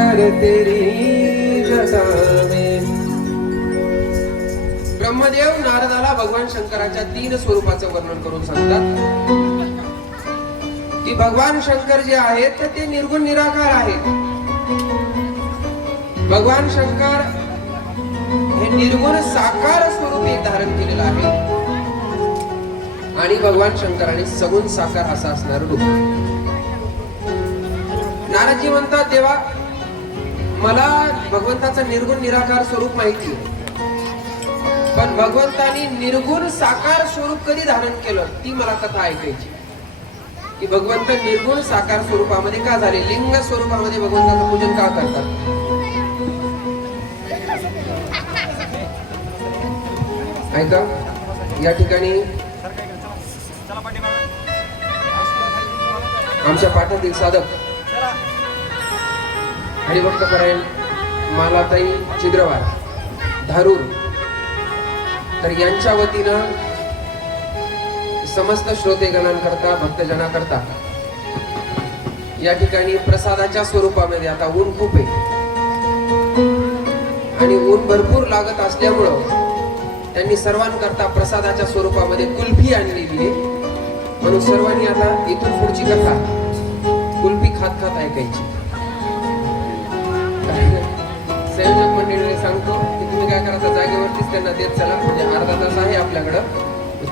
कर तेरी जटा में। ब्रह्मदेव नारदाला भगवान शंकराच्या 3 स्वरूपाचं वर्णन करून सांगतात की भगवान शंकर जे आहेत ते निर्गुण निराकार आहेत. भगवान शंकर हे निर्गुण साकार स्वरूपी धारण केलेलं आहे आणि भगवान शंकराने सगुण साकार असा असणार रूप. नारदजी म्हणतात देवा मला भगवंताचं निर्गुण निराकार स्वरूप माहिती आहे, पण भगवंतानी निर्गुण साकार स्वरूप कधी धारण केलं ती मला कथा ऐकायची. की भगवंत निर्गुण साकार स्वरूपामध्ये का झाले, लिंग स्वरूपामध्ये भगवंताचं पूजन का करतात. ऐका या ठिकाणी आमच्या पाठातील साधक हरिभक्त परायण मालाताई चिद्रवार धारूर तर यांच्या वतीनं समस्त श्रोतेगणांकरता भक्तजनाकरता या ठिकाणी प्रसादाच्या स्वरूपामध्ये आता ऊन खूप आहे आणि ऊन भरपूर लागत असल्यामुळं त्यांनी सर्वांकरता प्रसादाच्या स्वरूपामध्ये कुल्फी आणलेली आहे. म्हणून सर्वांनी आता इथून पुढची कथा कुल्फी खात खात ऐकायची. संयोजक मंडळीने सांगतो की तुम्ही काय करा जागेवरतीच त्यांना देत चला, म्हणजे अर्धा तास आहे आपल्याकडं.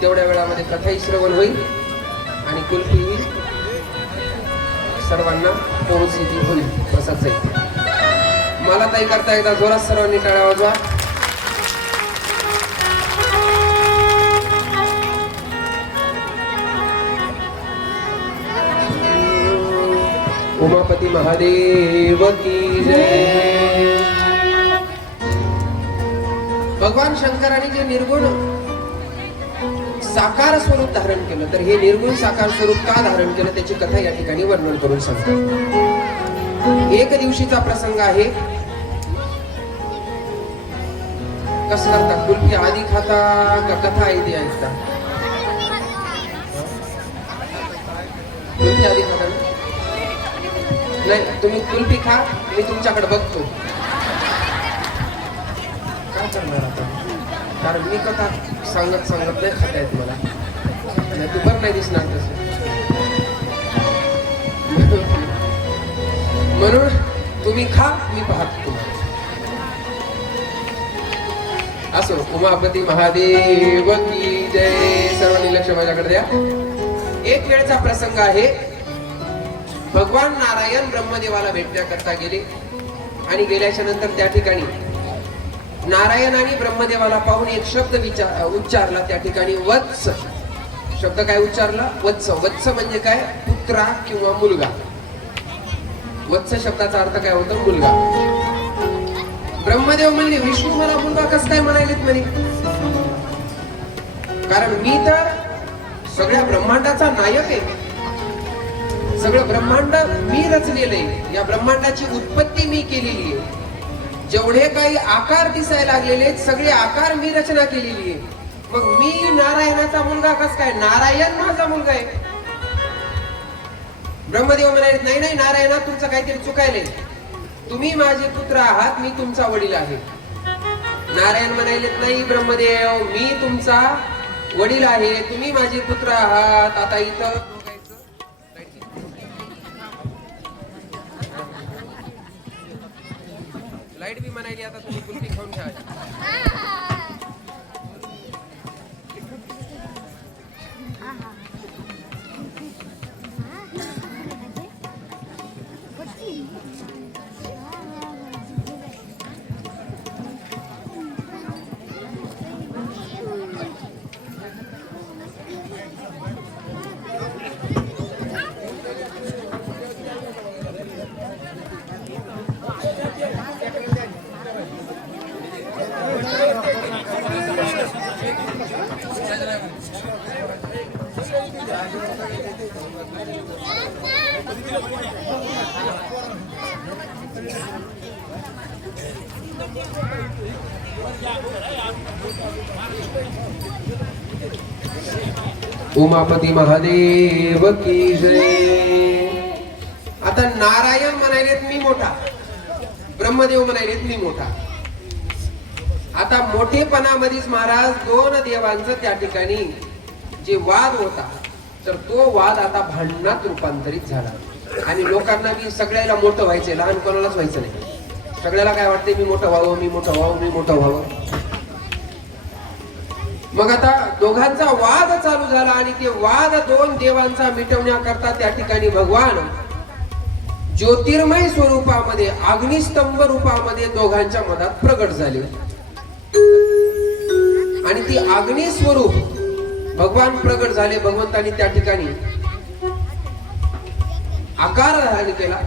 तेवढ्या वेळामध्ये कथाही श्रवण होईल आणि कुल्फी सर्वांना पोहोचली होईल प्रसाद जाईल. मला ताई करता एकदा जोरात सर्वांनी टाळ्या वाजवा. उमापती महादेव की जय. भगवान शंकराने जे निर्गुण साकार स्वरूप धारण केलं तर हे निर्गुण साकार स्वरूप का धारण केलं त्याची कथा या ठिकाणी वर्णन करून सांगतात. एक दिवशीचा प्रसंग आहे. कसं करता कुल्फी आधी खाता का कथा आधी ऐकता. कुल्फी आधी खाता नाही, तुम्ही कुल्फी खा मी तुमच्याकडे बघतो काय करणार आता, कारण मी कथा सांगत नाही खाता येत मला, तू पण नाही दिसणार तसं. म्हणून तुम्ही खा मी पाहतो तुम्हाला. असो उमापती महादेव की जय. सर्वांनी लक्ष माझ्याकडे द्या. एक वेळचा प्रसंग आहे. भगवान नारायण ब्रह्मदेवाला भेटण्याकरता गेले आणि गेल्याच्या नंतर त्या ठिकाणी नारायणाने ब्रह्मदेवाला पाहून एक शब्द उच्चारला. त्या ठिकाणी वत्स शब्द काय उच्चारला, वत्स. वत्स म्हणजे काय, पुत्रा किंवा मुलगा. वत्स शब्दाचा अर्थ काय होतो, मुलगा. ब्रह्मदेव म्हणले विष्णू मला मुलगा कसं काय म्हणालेत म्हणे, कारण मी तर सगळ्या ब्रह्मांडाचा नायक आहे. सगळं ब्रह्मांड मी रचलेलं आहे. या ब्रह्मांडाची उत्पत्ती मी केलेली आहे. जेवढे काही आकार दिसायला लागलेले सगळे आकार मी रचना केलेली आहे. मग मी नारायणाचा मुलगा कस काय, नारायण माझा मुलगा आहे. ब्रह्मदेव म्हणाले नाही नाही नारायणा तुमचं काहीतरी चुकायलंय, तुम्ही माझे पुत्र आहात, मी तुमचा वडील आहे. नारायण म्हणाले नाही ब्रह्मदेव मी तुमचा वडील आहे, तुम्ही माझे पुत्र आहात. आता इथं लाईट बी म्हणाली आता तुम्ही कुल्फी खाऊन घ्या. उमापती महादेव की जय. आता नारायण म्हणालेत मी मोठा, ब्रह्मदेव म्हणाले मी मोठा. आता मोठेपणामध्येच महाराज दोन देवांचं त्या ठिकाणी जे वाद होता, तर तो वाद आता भांडणात रूपांतरित झाला. आणि लोकांना मी सगळ्याला मोठं व्हायचंय, लहान कोणालाच व्हायचं नाही. सगळ्याला काय वाटतंय मी मोठं व्हावं, मी मोठं व्हावं, मी मोठं व्हावं. मग आता दोघांचा वाद चालू झाला आणि ते वाद दोन देवांचा मिटवण्याकरता त्या ठिकाणी भगवान ज्योतिर्मय स्वरूपामध्ये अग्निस्तंभ रूपामध्ये दोघांच्या मनात प्रगट झाले. आणि ती अग्नि स्वरूप भगवान प्रगट झाले. भगवंतांनी त्या ठिकाणी आकार धारण केला.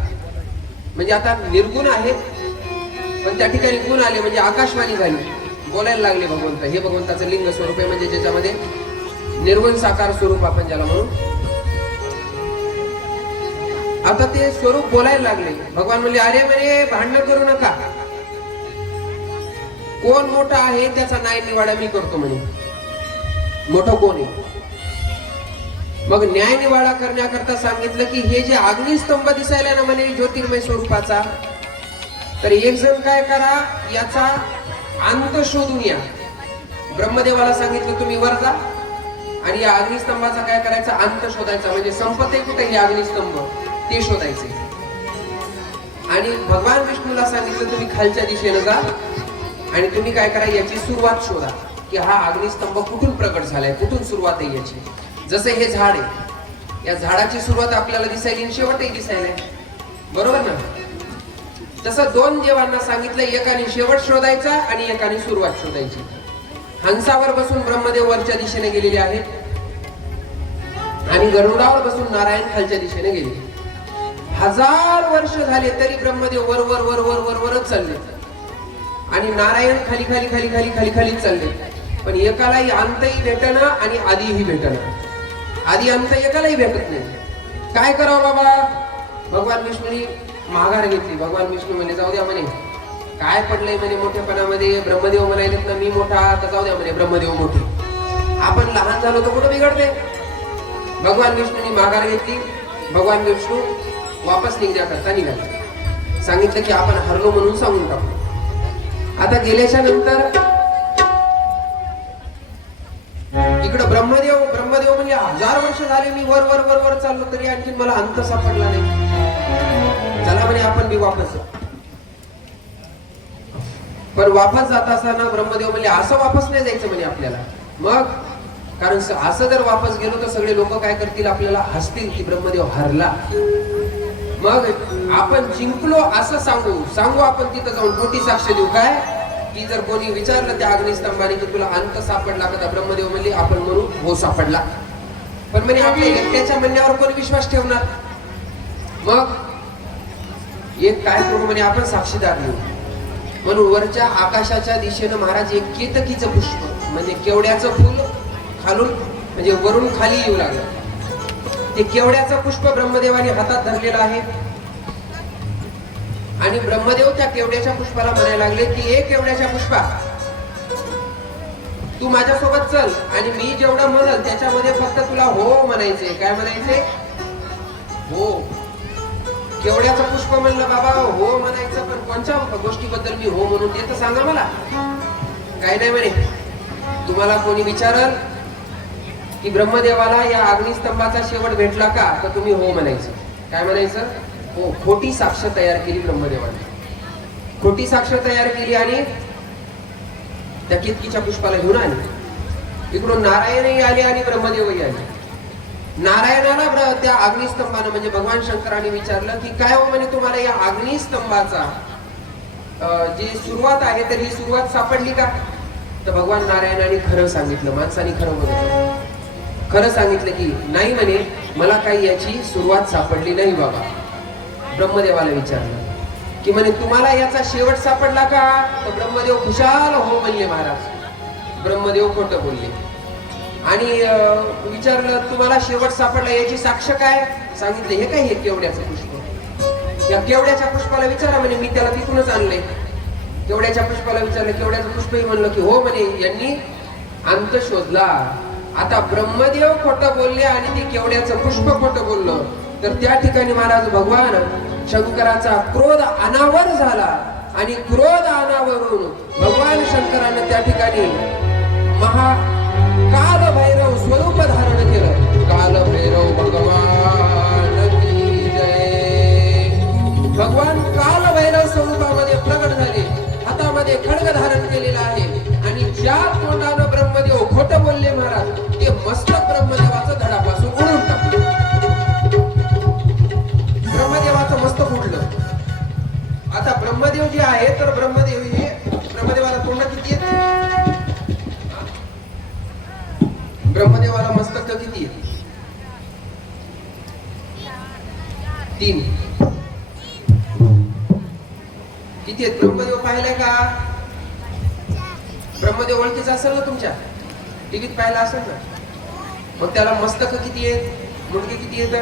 म्हणजे आता निर्गुण आहे पण त्या ठिकाणी गुण आले, म्हणजे आकाशवाणी झाली, बोलायला लागले भगवंत. हे भगवंताचं लिंग स्वरूप आहे, म्हणजे ज्याच्यामध्ये निर्गुण साकार स्वरूप आपण ज्याला म्हणू. आता ते स्वरूप बोलायला लागले. भगवान म्हणले अरे म्हणे भांडण करू नका, कोण मोठा आहे त्याचा न्याय निवाडा मी करतो म्हणे. मोठं कोण आहे. मग न्याय निवाडा करण्याकरता सांगितलं की हे जे अग्निस्तंभ दिसायला ना म्हणे ज्योतिर्मय स्वरूपाचा, तर एक जण काय करा याचा अंत शोधून या. ब्रह्मदेवाला सांगितलं तुम्ही वर जा आणि या अग्निस्तंभाचा काय करायचा अंत शोधायचा, म्हणजे संपते कुठे हे अग्निस्तंभ ते शोधायचे. आणि भगवान विष्णूला सांगितलं तुम्ही खालच्या दिशेने जा आणि तुम्ही काय करा याची सुरुवात शोधा की हा अग्निस्तंभ कुठून प्रकट झालाय, कुठून सुरुवात आहे याची. जसं हे झाड आहे, या झाडाची सुरुवात आपल्याला दिसायली आणि शेवटही दिसायला, बरोबर ना. तसं दोन देवांना सांगितलं, एकाने शेवट शोधायचा आणि एकाने सुरुवात शोधायची. हंसावर बसून ब्रह्मदेव वरच्या दिशेने गेलेले आहेत आणि गरुडावर बसून नारायण खालच्या दिशेने गेले. 1000 वर्ष झाले तरी ब्रह्मदेव वर वर वर वर वर वरच चालले आणि नारायण खाली खाली खाली खाली खाली खाली चालले. पण एकालाही अंतही भेटना आणि आधीही भेटना. आधी अंत एकालाही भेटत नाही. काय करावं बाबा. भगवान विष्णूंनी माघार घेतली. भगवान विष्णू म्हणे जाऊ द्या म्हणे, काय पडलंय म्हणे मोठेपणामध्ये. ब्रह्मदेव म्हणालेत ना मी मोठा, तर जाऊ द्या म्हणे ब्रह्मदेव मोठे, आपण लहान झालो तर कुठं बिघडते. भगवान विष्णूंनी माघार घेतली. भगवान विष्णू वापस निघण्याकरता निघाले. सांगितलं की आपण हरलो म्हणून सांगून टाकू. आता गेल्याच्या नंतर इकडं ब्रह्मदेव म्हणजे 1000 वर्ष झाले मी वर वर वर वर चाललो तरी आणखी मला अंत सापडला नाही. चला म्हणे आपण बी वापस. पण वापस जात असताना ब्रह्मदेव म्हणजे असं वापस नाही जायचं म्हणे आपल्याला. मग कारण असं जर वापस गेलो तर सगळे लोक काय करतील, आपल्याला हसतील की ब्रह्मदेव हरला. मग आपण जिंकलो असं सांगू आपण तिथं जाऊन खोटी साक्ष देऊ. काय की जर कोणी विचारलं त्या अग्निस्तंभाने की तुला अंत सापडला का, ब्रह्मदेव म्हणजे आपण म्हणू हो सापडला. पण म्हणे आपल्या एकट्याच्या म्हणण्यावर कोणी विश्वास ठेवणार. मग एक काय करू म्हणे आपण साक्षीदार घेऊ. म्हणून वरच्या आकाशाच्या दिशेनं महाराज एक केतकीचं पुष्प म्हणजे केवड्याचं फुल खालून म्हणजे वरून खाली येऊ लागलं. ते केवड्याचं पुष्प ब्रह्मदेवाने हातात धरलेलं आहे आणि ब्रह्मदेव त्या केवड्याच्या पुष्पाला म्हणायला लागले की एक केवड्याच्या पुष्पा तू माझ्यासोबत चल आणि मी जेवढं म्हणल त्याच्यामध्ये फक्त तुला हो म्हणायचे. काय म्हणायचे? हो. केवड्याचं पुष्प म्हणलं बाबा हो म्हणायचं, पण कोणत्या गोष्टीबद्दल मी हो म्हणून ते तर सांगा मला. काय नाही म्हणे. तुम्हाला कोणी विचारल की ब्रह्मदेवाला या अग्निस्तंभाचा शेवट भेटला का, तर तुम्ही हो म्हणायचं. काय म्हणायचं? हो. खोटी साक्ष तयार केली ब्रह्मदेवाने. खोटी साक्ष तयार केली आणि त्या केतकीच्या पुष्पाला घेऊन आले. इकडून नारायणही आले आणि ब्रह्मदेवही आले. नारायणाला त्या अग्निस्तंभानं म्हणजे भगवान शंकराने विचारलं की काय हो म्हणे तुम्हाला या अग्निस्तंभाचा जी सुरुवात आहे तर ही सुरुवात सापडली का. तर भगवान नारायणाने खरं सांगितलं. माणसाने खरं सांगितलं की नाही म्हणे मला काही याची सुरुवात सापडली नाही बाबा. ब्रह्मदेवाला विचारलं की म्हणे तुम्हाला याचा शेवट सापडला का. तर ब्रह्मदेव खुशाल हो म्हणले महाराज. ब्रह्मदेव खोटं बोलले. आणि विचारलं तुम्हाला शेवट सापडला याची साक्ष काय. सांगितलं हे काय हे केवड्याचं पुष्प. या केवड्याच्या पुष्पाला विचारा म्हणे मी त्याला तिथूनच आणलंय. केवड्याच्या पुष्पाला विचारलं. केवड्याचं पुष्पही म्हणलं की हो म्हणे यांनी अंत शोधला. आता ब्रह्मदेव खोटं बोलले आणि ते केवड्याचं पुष्प खोटं बोललं तर त्या ठिकाणी महाराज भगवान शंकराचा क्रोध अनावर झाला. आणि क्रोध अनावरून भगवान शंकराने त्या ठिकाणी काल भैरव स्वरूप धारण केलं. काल भैरव भगवान की जय. भगवान काल भैरव स्वरूपामध्ये प्रगट झाले. हातामध्ये खड्ग धारण केलेला आहे आणि ज्या तोंडानं ब्रह्मदेव खोटं बोलले महाराज ते मस्तक ब्रह्मदेवाचं धडापासून उडून टाकलं. ब्रह्मदेवाचं मस्तक उडलं. आता ब्रह्मदेव जे आहे तर ब्रह्मदेवाला तोंड किती आहेत? ब्रह्मदेवाला मस्तक किती आहेत? 3. किती आहेत? ब्रह्मदेव पाहिलाय का? ब्रह्मदेव ओळखीचा असेल ना तुमच्या, टीव्हीत पाहिला असेल ना. मग त्याला मस्तक किती आहेत? मुंडके किती आहेत?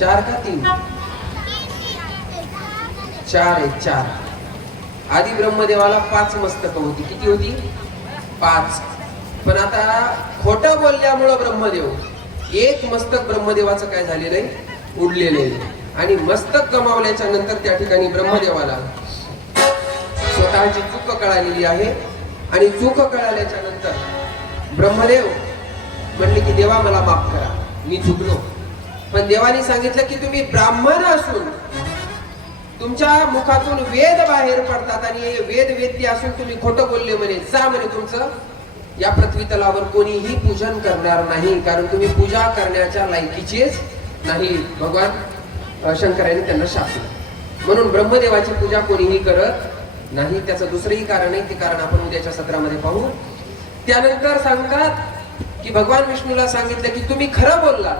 4 का 3? 4 आहेत. 4. आधी ब्रह्मदेवाला 5 मस्तक होती. किती होती? 5. पण आता खोटं बोलल्यामुळं ब्रह्मदेव एक मस्तक ब्रह्मदेवाचं काय झालेलं आहे? उडलेलं आहे. आणि मस्तक गमावल्याच्या नंतर त्या ठिकाणी ब्रह्मदेवाला स्वतःची चूक कळालेली आहे. आणि चूक कळाल्याच्या नंतर ब्रह्मदेव म्हणले की देवा मला माफ करा, मी चुकलो. पण देवाने सांगितलं की तुम्ही ब्राह्मण असून तुमच्या मुखातून वेद बाहेर पडतात आणि हे वेद वेद्य असून तुम्ही खोटं बोलले म्हणे. जा म्हणे, तुमचं या पृथ्वी तलावर कोणीही पूजन करणार नाही, कारण तुम्ही पूजा करण्याच्या लायकीचेच नाही. भगवान शंकराने त्यांना शापलं. म्हणून ब्रह्मदेवाची पूजा कोणीही करत नाही. त्याचं दुसरंही कारण आहे, ते कारण आपण उद्याच्या सत्रामध्ये पाहू. त्यानंतर सांगतात की भगवान विष्णूला सांगितलं की तुम्ही खरं बोलला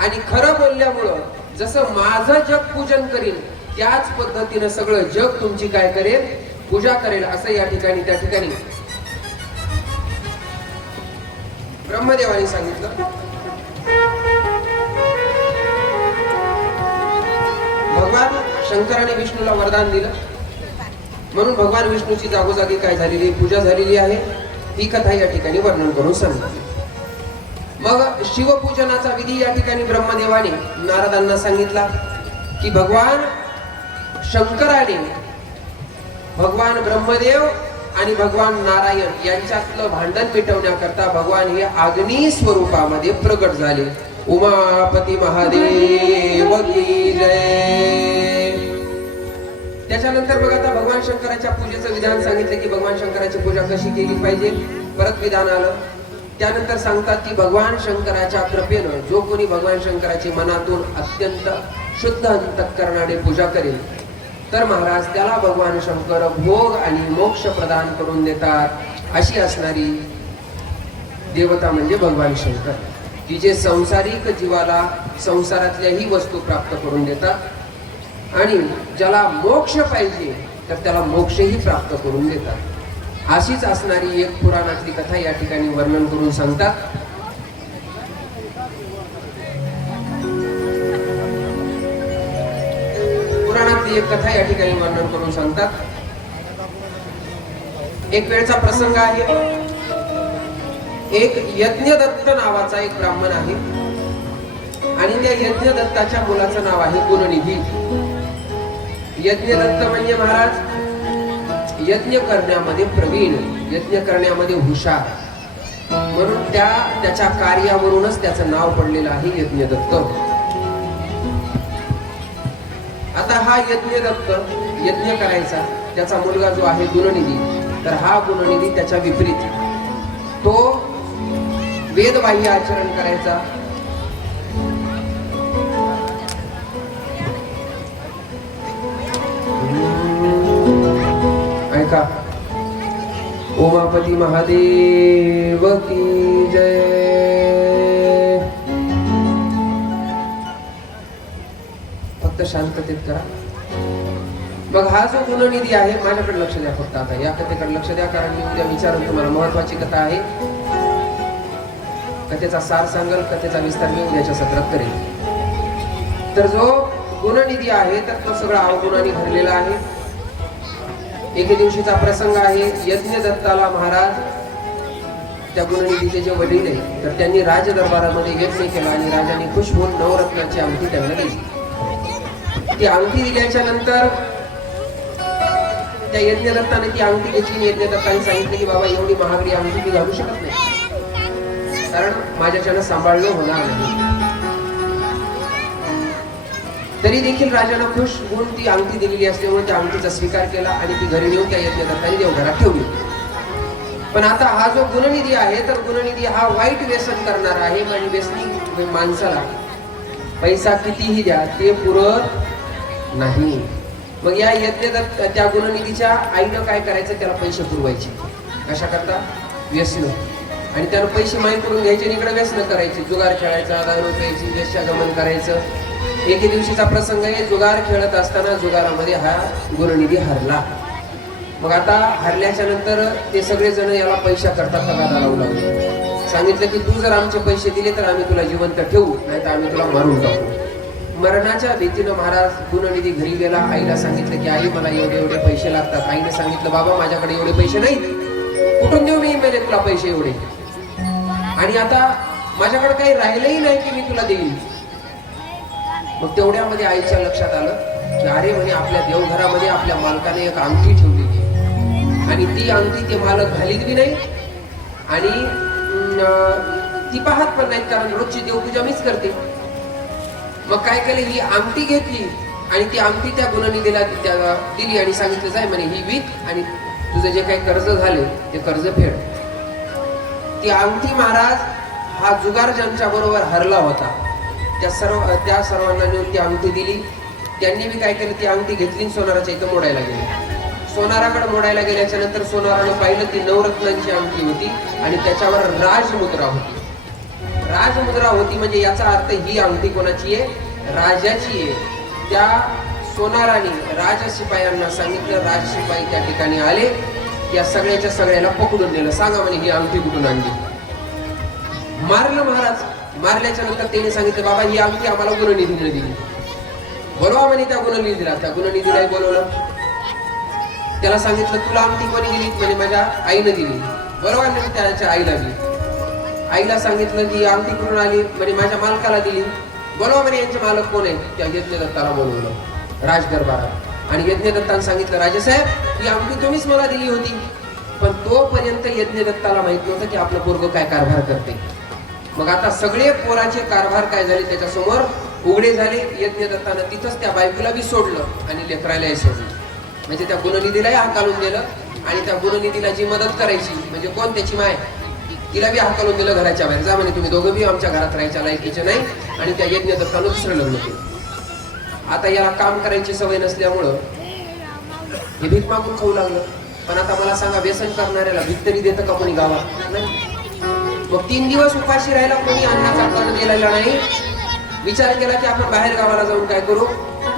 आणि खरं बोलल्यामुळं जसं माझं जग पूजन करीन त्याच पद्धतीनं सगळं जग तुमची काय करेल? पूजा करेल. असं या ठिकाणी त्या ठिकाणी ब्रह्मदेवाने सांगितलं. भगवान शंकराने विष्णूला वरदान दिलं म्हणून भगवान विष्णूची जागोजागी काय झालेली? पूजा झालेली आहे. ही कथा या ठिकाणी वर्णन करून सांगितली. मग शिवपूजनाचा विधी या ठिकाणी ब्रह्मदेवाने नारदांना सांगितला की भगवान शंकराने भगवान ब्रह्मदेव आणि भगवान नारायण यांच्यातलं भांडण मिटवण्याकरता भगवान हे अग्नी स्वरूपामध्ये प्रगट झाले. उमापती महादेव की जय. त्याच्यानंतर बघा, आता भगवान शंकराच्या पूजेचं विधान सांगितलं की भगवान शंकराची पूजा कशी केली पाहिजे. परत विधान आलं. त्यानंतर सांगतात की भगवान शंकराच्या कृपेनं जो कोणी भगवान शंकराची मनातून अत्यंत शुद्ध अंतःकरणाने पूजा करेल तर महाराज त्याला भगवान शंकर भोग आणि मोक्ष प्रदान करून देतात. अशी असणारी देवता म्हणजे भगवान शंकर, की जे संसारिक जीवाला संसारातल्याही वस्तू प्राप्त करून देतात आणि ज्याला मोक्ष पाहिजे तर त्याला मोक्षही प्राप्त करून देतात. अशीच असणारी एक पुराणातली कथा या ठिकाणी वर्णन करून सांगतात. पुराणातली एक कथा या ठिकाणी वर्णन करून सांगतात. एक वेळचा प्रसंग आहे. एक यज्ञदत्त नावाचा एक ब्राह्मण आहे आणि त्या यज्ञदत्ताच्या मुलाचं नाव आहे गुणनिधी. यज्ञदत्त म्हणजे महाराज यज्ञ करण्यामध्ये प्रवीण, यज्ञ करण्यामध्ये हुशार, म्हणून त्याच्या कार्यावरूनच त्याचं नाव पडलेलं आहे यज्ञदत्त. आता हा यज्ञदत्त यज्ञ करायचा, त्याचा मुलगा जो आहे गुणनिधी, तर हा गुणनिधी त्याच्या विपरीत तो वेदबाह्य आचरण करायचा. ऐका, उमापती महादेव की जय. फक्त शांततेत करा. मग हा जो गुणनिधी आहे, माझ्याकडे लक्ष द्या फक्त. आता या कथेकडे लक्ष द्या, कारण मी उद्या विचारून तुम्हाला महत्वाची कथा आहे. कथेचा सार सांगल, कथेचा विस्तार मी उद्याच्या सत्रात करेल. तर जो गुणनिधी आहे तर तो सगळा अवगुणाने भरलेला आहे. एके दिवशीचा प्रसंग आहे. यज्ञदत्ताला महाराज त्या गुणनिधीचे जे वडील आहे तर त्यांनी राजदरबारामध्ये यज्ञ केला आणि राजाने खुश होऊन नवरत्नाची अंगठी त्यांना दिली. ती अंगठी दिल्याच्या नंतर त्या यज्ञदत्ताने ती अंगठी घेतली. यज्ञदत्ताने सांगितलं की बाबा एवढी महागडी अंगठी मी घालू शकत नाही, कारण माझ्याच्यानं सांभाळणं होणार नाही. तरी देखील राजानं खुश होऊन ती अंगठी दिलेली असल्यामुळे त्या अंगठीचा स्वीकार केला आणि ती घरी नेऊन त्या यज्ञदत्ताने देवघरात ठेवली. पण आता हा जो गुणनिधी आहे, तर गुणनिधी हा वाईट व्यसन करणारा आहे. आणि व्यसनी माणसाला पैसा कितीही द्या ते पुरत नाही. मग या यज्ञदत्त त्या गुणनिधीच्या आईनं काय करायचं, त्याला पैसे पुरवायचे. कशा करता? व्यसन. आणि त्यानं पैसे माहीत करून घ्यायचे आणि इकडे व्यसन करायचे, जुगार खेळायचा, दारू प्यायची, वेश्यागमन करायचं. एके दिवशीचा प्रसंग आहे, जुगार खेळत असताना जुगारामध्ये हा गुणनिधी हरला. मग आता हरल्याच्या नंतर ते सगळे जण याला पैसा करतात तगादा लावू लागले. सांगितलं की तू जर आमचे पैसे दिले तर आम्ही तुला जिवंत ठेवू, नाही तर आम्ही तुला मारून टाकू. मरणाच्या भीतीनं महाराज गुणनिधी घरी गेला. आईला सांगितलं की आई मला एवढे एवढे पैसे लागतात. आईने सांगितलं बाबा माझ्याकडे एवढे पैसे नाहीत, कुठून देऊ मी मेले तुला पैसे एवढे, आणि आता माझ्याकडे काही राहिलंही नाही की मी तुला देईन. मग तेवढ्यामध्ये आईच्या लक्षात आलं की अरे म्हणे आपल्या देवघरामध्ये आपल्या मालकाने एक अंगठी ठेवलेली आणि ती अंगठी ते मालक घालीत बी नाही आणि ती पाहत पण नाहीत, कारण रोजची देवपूजा मीच करते. मग काय केलं, ही अंगठी घेतली आणि ती अंगठी त्या गुणनिधीला दिली आणि सांगितलं जाय म्हणे ही विक आणि तुझं जे काही कर्ज झाले ते कर्ज फेड. ती अंगठी महाराज हा जुगार ज्यांच्या बरोबर हरला होता त्या सर्वांना नेऊन ती अंगठी दिली. त्यांनी बी काय केलं, ती अंगठी घेतली सोनाराच्या इथं मोडायला गेली. सोनाराकडे मोडायला गेल्याच्या नंतर सोनारानं पाहिलं ती नवरत्नांची अंगठी होती आणि त्याच्यावर राजमुद्रा होती. राजमुद्रा होती म्हणजे याचा अर्थ ही अंगठी कोणाची आहे, राजाची आहे. त्या सोनाराने राजशिपायांना सांगितलं, राजशिपाई त्या ठिकाणी आले, या सगळ्याच्या सगळ्याला पकडून नेलं. सांगा म्हणे ही अंगठी कुठून आणली. मारलं महाराज. मारल्याच्या नंतर त्याने सांगितलं बाबा ही अंगठी आम्हाला गुणनिधीने दिली, बोलवा म्हणे त्या गुणनिधीला. त्या गुणनिधीलाही बोलवलं. त्याला सांगितलं तुला अंगठी कोणी दिली, म्हणे माझ्या आईनं दिली. बरोबर नाही, त्याच्या आईला दिली. आईला सांगितलं की अंगठी कुठून आली, म्हणे माझ्या मालकाला दिली. बोलवा म्हणे यांचे मालक कोण आहे. त्या यज्ञदत्ताला बोलवलं राजदरबारात आणि यज्ञदत्ताने सांगितलं राजेसाहेब ही अंगठी तुम्हीच मला दिली होती. पण तोपर्यंत यज्ञदत्ताला माहित नव्हतं की आपलं पोरग काय कारभार करते. मग आता सगळे पोराचे कारभार काय झाले त्याच्यासमोर उघडे झाले. यज्ञदत्तानं तिथंच त्या बायकोला बी सोडलं आणि लेकरालाही सोडलं. म्हणजे त्या गुणनिधीलाही हाकालून दिलं आणि त्या गुणनिधीला जी मदत करायची म्हणजे कोण, त्याची माय, तिला बी हाकालून दिलं घराच्या बाहेर. जा म्हणे तुम्ही दोघं बी आमच्या घरात राहायच्या लायकीचे नाही. आणि त्या यज्ञदत्तानं दुसरं लग्न केलं. आता याला काम करायची सवय नसल्यामुळं हे भीक मागून खाऊ लागलं. पण आता मला सांगा, व्यसन करणाऱ्याला भीक तरी देतं का कोणी गावात? नाही. मग 3 दिवस उपाशी राहायला कोणी अन्नाचा कण गेलेला नाही. विचार केला की आपण बाहेर गावाला जाऊन काय करू,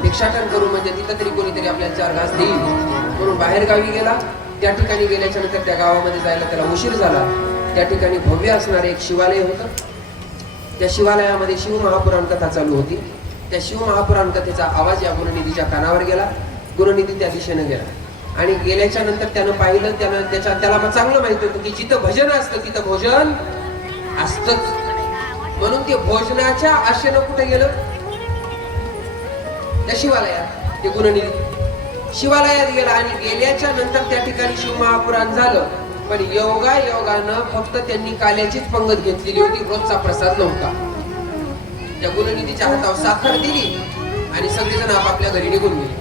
भिक्षाटन करू, म्हणजे तिथं तरी कोणीतरी आपल्याला 4 घास देईल. म्हणून बाहेर गावी गेला. त्या ठिकाणी गेल्याच्या नंतर त्या गावामध्ये जायला त्याला उशीर झाला. त्या ठिकाणी भव्य असणारे एक शिवालय होतं. त्या शिवालयामध्ये शिव महापुराण कथा चालू होती. त्या शिव महापुराण कथेचा आवाज या गुणनिधीच्या कानावर गेला. गुणनिधी त्या दिशेने गेला आणि गेल्याच्या नंतर त्यानं पाहिलं, त्याला चांगलं माहिती होतं की जिथं भजन असतं तिथं भोजन असतच. म्हणून ते भोजनाच्या आशेनं कुठे गेलं, त्या शिवालयात. ते गुणनिधी शिवालयात गेला आणि गेल्याच्या नंतर त्या ठिकाणी शिव महापुराण झालं. पण योगानं फक्त त्यांनी काल्याचीच पंगत घेतलेली होती, रोजचा प्रसाद नव्हता. त्या गुणनिधीच्या हातावर साखर दिली आणि सगळेजण आपापल्या घरी निघून गेले.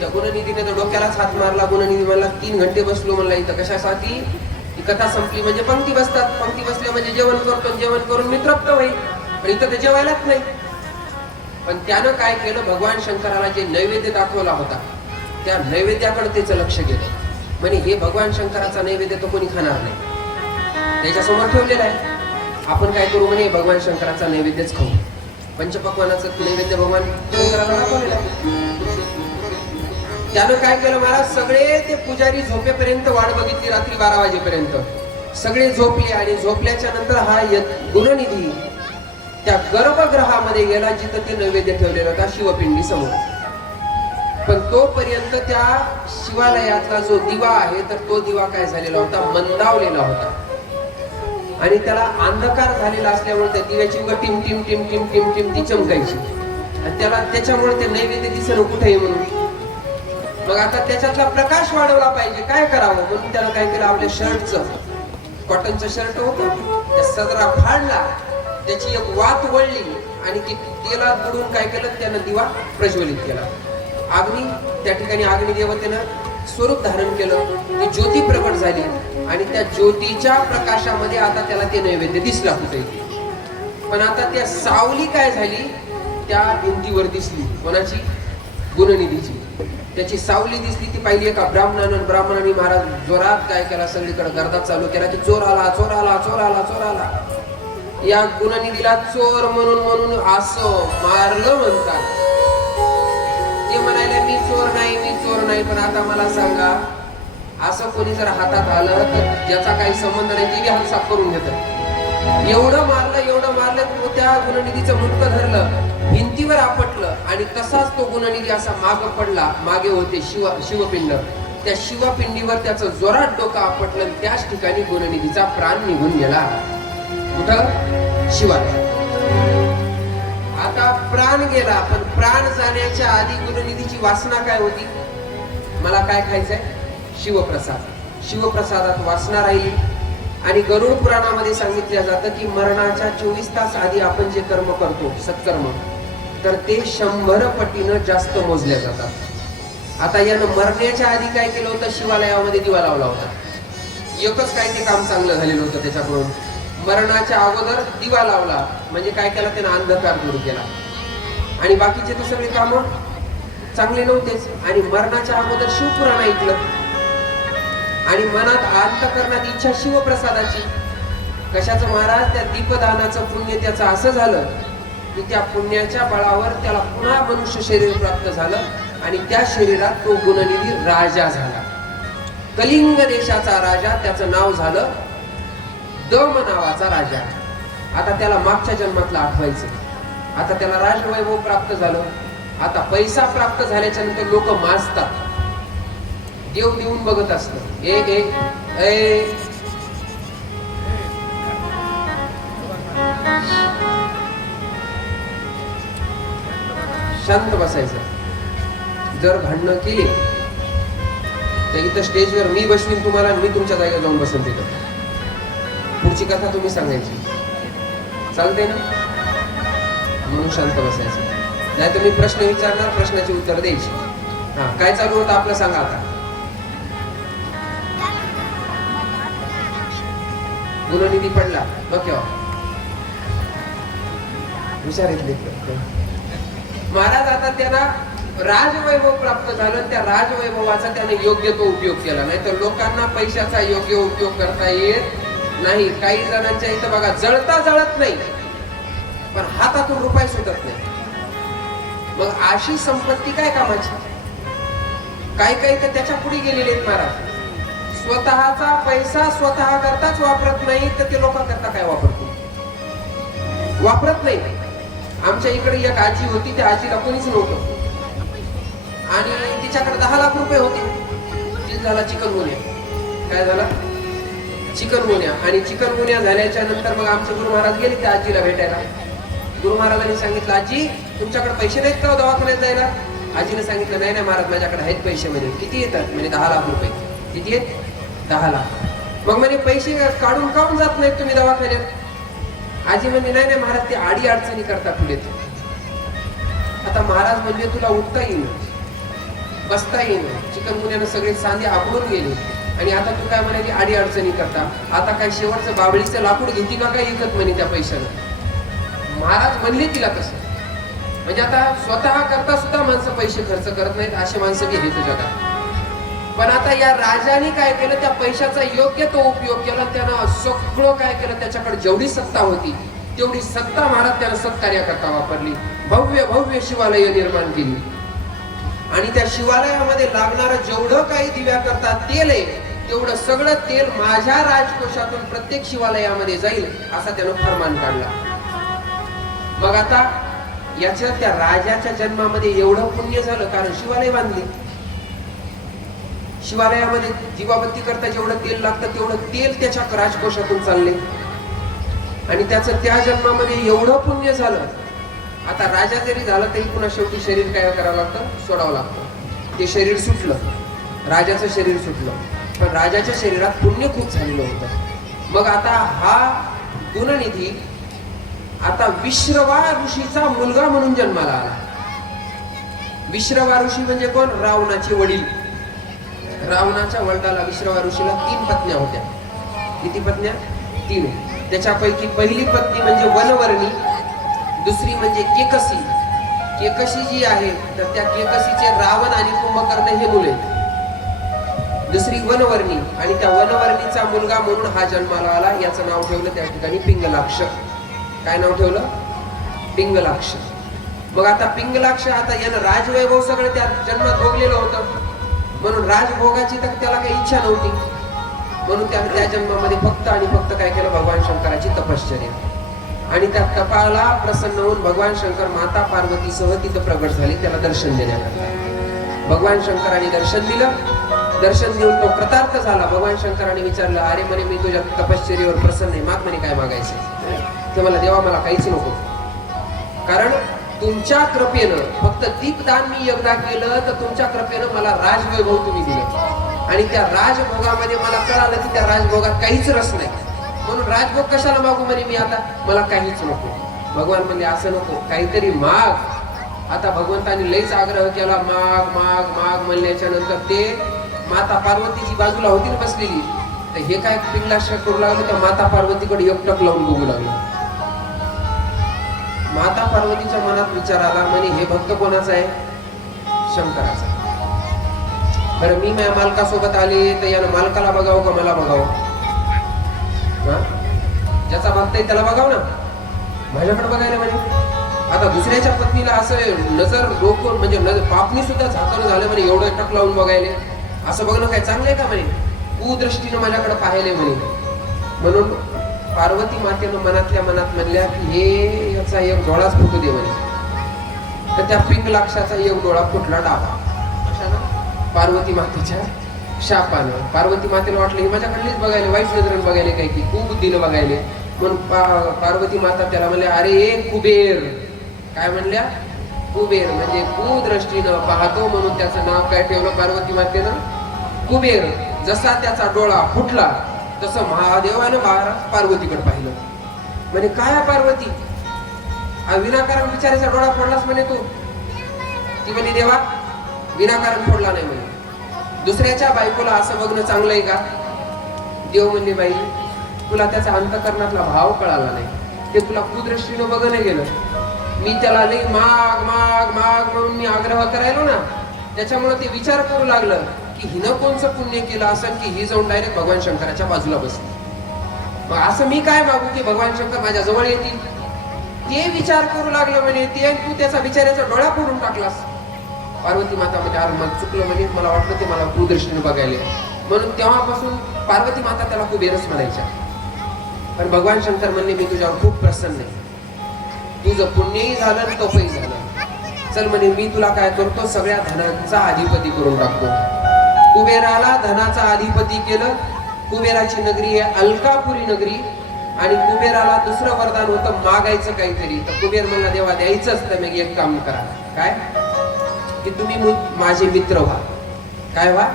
त्या गुणनिधीने तर डोक्यालाच हात मारला. गुणनिधी म्हणला 3 घंटे बसलो म्हणला इथं कशासाठी. ती कथा संपली म्हणजे पंक्ती बसतात, पंक्ती बसल्या म्हणजे जेवण करतो, जेवण करून मी तृप्त होईल. पण इथं ते जेवायलाच नाही. पण त्यानं काय केलं, भगवान शंकराला जे नैवेद्य दाखवला होता त्या नैवेद्याकडे त्याचं लक्ष गेलं. म्हणे हे भगवान शंकराचा नैवेद्य तो कोणी खाणार नाही, त्याच्यासमोर ठेवलेला आहे. आपण काय करू म्हणे, भगवान शंकराचा नैवेद्यच खाऊ. पंचपक्वानाचं नैवेद्य भगवान शंकराला दाखवलेला आहे. त्यानं काय केलं महाराज, सगळे ते पुजारी झोपेपर्यंत वाट बघितली. रात्री 12 वाजेपर्यंत सगळे झोपले आणि झोपल्याच्या नंतर हा गुणनिधी त्या गर्भगृहामध्ये गेला जिथं ते नैवेद्य ठेवलेला होता शिवपिंडी समोर. पण तोपर्यंत त्या शिवालयातला जो दिवा आहे तर तो दिवा काय झालेला होता, मंदावलेला होता आणि त्याला अंधकार झालेला असल्यामुळे त्या दिव्याची टिम टिम टिम टिम टिम टिम ती चमकायची. आणि त्याच्यामुळे ते नैवेद्य दिसणं कुठेही म्हणून. मग आता त्याच्यातला प्रकाश वाढवला पाहिजे, काय करावं म्हणून त्याला काय केलं, आपल्या शर्टचं, कॉटनचं शर्ट होतं, त्या सदरा फाडला, त्याची एक वात वळली आणि ती तेलात बुडून काय केलं, त्यानं दिवा प्रज्वलित केला. अग्नी त्या ठिकाणी अग्नी देवतेनं स्वरूप धारण केलं, ती ज्योती प्रकट झाली आणि त्या ज्योतीच्या प्रकाशामध्ये आता त्याला ते नैवेद्य दिसला कुठे. पण आता त्या सावली काय झाली, त्या भिंतीवर दिसली, कोणाची, गुणनिधीची. त्याची सावली दिसली, ती पाहिली एका ब्राह्मणाने महाराज जोरात काय केला, सगळीकडे गर्दा चालू केला की चोर आला, चोर आला, चोर आला, चोर आला. या गुणनिधीला चोर म्हणून असं मारलं म्हणतात. ते म्हणाले मी चोर नाही, पण आता मला सांगा, असं कोणी जर हातात आलं तर ज्याचा काही संबंध नाही ते हात साफ करून घेतात. एवढं मारलं त्या गुणनिधीचं मुंडकं धरलं, भिंतीवर आपटलं आणि तसाच तो गुणनिधी असा मागे होते शिवपिंड, त्या शिवपिंडीवर त्याचं जोरात डोकं आपटलं आणि त्याच ठिकाणी गुणनिधीचा प्राण निघून गेला. कुठं, शिवाला. आता प्राण गेला, पण प्राण जाण्याच्या आधी गुणनिधीची वासना काय होती, मला काय खायचंय, शिवप्रसाद. शिवप्रसादात वासना राहिली आणि गरुड पुराणामध्ये सांगितलं जातं की मरणाच्या 24 तास आधी आपण जे कर्म करतो, सत्कर्म, तर ते 100 पटीनं जास्त मोजल्या जातात. आता यानं मरण्याच्या आधी काय केलं होतं, शिवालयामध्ये दिवा लावला होता. एकच काय ते काम चांगलं झालेलं होतं त्याच्याकडून. मरणाच्या अगोदर दिवा लावला म्हणजे काय केला, त्यानं अंधकार दूर केला. आणि बाकीचे तर सगळे कामं चांगले नव्हतेच. आणि मरणाच्या अगोदर शिवपुराण ऐकलं आणि मनात अंतःकरणात इच्छा शिवप्रसादाची. कशाचं महाराज, त्या दीपदानाचं पुण्य त्याचं असं झालं की त्या पुण्याच्या बळावर त्याला पुन्हा मनुष्य शरीर प्राप्त झालं आणि त्या शरीरात तो गुणनिधी राजा झाला. कलिंग देशाचा राजा, त्याचं नाव झालं दम नावाचा राजा. आता त्याला मागच्या जन्मातला आठवायचं. आता त्याला राजवैभव प्राप्त झालं. आता पैसा प्राप्त झाल्याच्या नंतर लोक माजतात, देव देऊन बघत असत. शांत बसायचं. जर भांडणं केली तर इथं स्टेजवर मी बसवीन तुम्हाला, मी तुमच्या जागेवर जाऊन बसेन तिथं. पुढची कथा तुम्ही सांगायची, चालते ना, म्हणून शांत बसायचं. नाही तर मी प्रश्न विचारणार, प्रश्नाची उत्तर द्यायची. हा, काय चालू होतं आपलं सांगा आता. गुणनिधी पडला, मग केव्हा विचारितले महाराज. आता त्यांना राजवैभव प्राप्त झालं, त्या राजवैभवाचा त्याने योग्य तो उपयोग केला. नाही तर लोकांना पैशाचा योग्य उपयोग करता येत नाही. काही जणांच्या इथं बघा, जळत नाही पण हातातून रुपये सुटत नाही. मग अशी संपत्ती काय कामाची. काही तर त्याच्या पुढे गेलेले आहेत महाराज. स्वतःचा पैसा स्वतः करताच वापरत नाही, तर ते लोक करता काय वापरत नाही. आमच्या इकडे एक आजी होती, त्या आजीला कोणीच नव्हतं आणि तिच्याकडे 10 लाख रुपये होते. तिला झाला चिकनगुन्या. काय झाला, चिकनगुन्या. आणि चिकनगुन्या झाल्याच्या नंतर मग आमचे गुरु महाराज गेले त्या आजीला भेटायला. गुरु महाराजांनी सांगितलं, आजी तुमच्याकडे पैसे नाहीत का दवाखान्यात जायला. आजीने सांगितलं, नाही महाराज माझ्याकडे आहेत पैसे. म्हणजे किती येतात, म्हणजे 10 लाख रुपये. किती आहेत, 10 लाख. मग म्हणे पैसे काढून काढून जात नाहीत तुम्ही दवाखान्यात. आजी म्हणजे नाही महाराज, ते आडी अडचणी करता पुढे. आता महाराज म्हणजे तुला उठता येईल, बसता येईल. चिकनगुन्यानं सगळे सांधे आखडून गेले आणि आता तू काय म्हणाली, आडी अडचणी करता. आता काय शेवटचं बाबळीचं लाकूड घेती का काय विकत म्हणे त्या पैशानं. महाराज म्हणले तिला तसं. म्हणजे आता स्वतः करता सुद्धा माणसं पैसे खर्च करत नाहीत, असे माणसं बी आहेत जगात. पण आता या राजाने काय केलं, त्या पैशाचा योग्य तो उपयोग केला. त्यानं सगळं काय केलं, त्याच्याकडे जेवढी सत्ता होती तेवढी सत्ता महाराज त्यानं सत्कार्याकरता वापरली. भव्य भव्य शिवालय निर्माण केली आणि त्या शिवालयामध्ये लागणारं जेवढं काही दिव्याकरता तेल आहे, तेवढं सगळं तेल माझ्या राजकोषातून प्रत्येक शिवालयामध्ये जाईल असा त्यानं फरमान काढला. मग आता याच्या त्या राजाच्या जन्मामध्ये एवढं पुण्य झालं, कारण शिवालय बांधले. शिवालयामध्ये दिवाबत्ती करता जेवढं तेल लागतं तेवढं तेल त्याच्या राजकोषातून चालले आणि त्याचं त्या जन्मामध्ये एवढं पुण्य झालं आता राजा जरी झाला तरी पुन्हा शेवटी शरीर काय करावं लागतं, सोडावं लागतं. ते शरीर सुटलं, राजाचं शरीर सुटलं, पण राजाच्या शरीरात पुण्य खूप झालेलं होतं. मग आता हा गुणनिधी आता विश्रवा ऋषीचा मुलगा म्हणून जन्माला आला. विश्रवा ऋषी म्हणजे कोण? रावणाचे वडील. रावणाच्या वडिलाला विश्रवा ऋषीला 3 पत्न्या होत्या. किती पत्न्या? 3. त्याच्यापैकी पहिली पत्नी म्हणजे वनवर्णी, दुसरी म्हणजे केकसी. केकसी जी आहे तर त्या केकसीचे रावण आणि कुंभकर्ण हे मुले. दुसरी वनवर्णी, आणि त्या वनवर्णीचा मुलगा म्हणून हा जन्माला आला. याचं नाव ठेवलं त्या ठिकाणी पिंगलाक्ष. काय नाव ठेवलं? पिंगलाक्ष. मग आता पिंगलाक्ष, आता यानं राजवैभव सगळं त्या जन्मात भोगलेलं होतं, म्हणून राजभोगाची तर त्याला काही इच्छा नव्हती. म्हणून त्याने त्या जन्मामध्ये फक्त आणि फक्त काय केलं? भगवान शंकराची तपश्चर्या. आणि त्या तपाला प्रसन्न होऊन भगवान शंकर माता पार्वतीसह तिथं प्रगट झाली, त्याला दर्शन देण्याकरता. भगवान शंकराने दर्शन दिलं. दर्शन देऊन तो कृतार्थ झाला. भगवान शंकराने विचारलं, अरे म्हणे मी तुझ्या तपश्चर्येवर प्रसन्न आहे, माग म्हणे काय मागायचं? ते मला देवा मला काहीच नको, कारण तुमच्या कृपेनं फक्त दीपदान मी एकदा केलं तर तुमच्या कृपेनं मला राजवैभव तुम्ही दिलं, आणि त्या राजभोगामध्ये मला कळालं की त्या राजभोगात काहीच रस नाही, म्हणून राजभोग कशाला मागू म्हणे मी, आता मला काहीच नको. भगवान म्हणले असं नको, काहीतरी माग. आता भगवंतांनी लईच आग्रह केला, माग माग माग म्हणल्याच्या नंतर ते माता पार्वतीची बाजूला होती ना बसलेली, तर हे काय पिंगलाक्ष करू लागलं, त्या माता पार्वतीकडे एकटक लावून बघू लागलं. माता पार्वतीच्या मनात विचार आला, म्हणे हे भक्त कोणाचा आहे? शंकराचा. बरं मी माझ्या मालकासोबत आले तर यानं मालकाला बघावं का मला बघावं? ज्याचा भक्त आहे त्याला बघाव ना, माझ्याकडे बघायला म्हणे. आता दुसऱ्याच्या पत्नीला असं नजर रोखून म्हणजे पापणी सुद्धा झाकण झालं म्हणे, एवढं टक लावून बघायले, असं बघणं काय चांगलं आहे का म्हणे? कुदृष्टीनं माझ्याकडे पाहिले म्हणे. म्हणून पार्वती मातेनं मनातल्या मनात म्हणल्या की हे याचा एक डोळाच फुटू दे म्हणे. तर त्या पिंगलाक्षाचा एक डोळा फुटला डावा. कशानं? पार्वती मातेच्या शापानं. पार्वती मातेला वाटलं हे माझ्याकडलेच बघायला, वाईट नजरेनं बघायला, काय की कुबुद्धीनं बघायले. म्हणून पार्वती माता त्याला म्हणल्या, अरे ए कुबेर. काय म्हणल्या? कुबेर, म्हणजे कुदृष्टीनं पाहतो म्हणून त्याचं नाव काय ठेवलं पार्वती मातेनं? कुबेर. जसा त्याचा डोळा फुटला तसं महादेवानं पार्वतीकडे पाहिलं. म्हणे काय पार्वती, विनाकारण बिचाराचा डोळा फोडलास म्हणे तू? ती म्हणे देवा विनाकारण फोडला नाही म्हणे. दुसऱ्याच्या बायकोला असं बघणं चांगलं आहे का? देव म्हणले बाई तुला त्याचा अंतकरणातला भाव कळाला नाही, ते तुला कुदृष्टीनं बघणं गेलं. मी त्याला लई माग माग माग म्हणून मी आग्रह करायलो ना, त्याच्यामुळे ते विचार करू लागलं की हिनं कोणचं पुण्य केलं असेल की ही जाऊन डायरेक्ट भगवान शंकराच्या बाजूला बसली. मग असं मी काय मागू की भगवान शंकर माझ्या जवळ येतील? ते विचार करू लागलं म्हणे. ते तू त्याचा विचाराचा डोळा फोडून टाकलास. पार्वती माता म्हणजे अरे मग चुकलं म्हणे, मला वाटलं ते मला कुदृष्टीने बघायला. म्हणून तेव्हापासून पार्वती माता त्याला कुबेरच म्हणायच्या. पण भगवान शंकर म्हणले मी तुझ्यावर खूप प्रसन्न आहे, तुझं पुण्यही झालं आणि तोपही झालं. चल म्हणे मी तुला काय करतो, सगळ्या धनांचा अधिपती करून टाकतो. कुबेराला धनाचा अधिपती केलं. कुबेराची नगरी आहे अलकापुरी नगरी, आणि कुबेराला दुसरं वरदान होतं मागायचं काहीतरी. तर कुबेर म्हणला देवा द्यायचंच तर मग एक काम करा, काय की तुम्ही माझे मित्र व्हा. काय व्हा?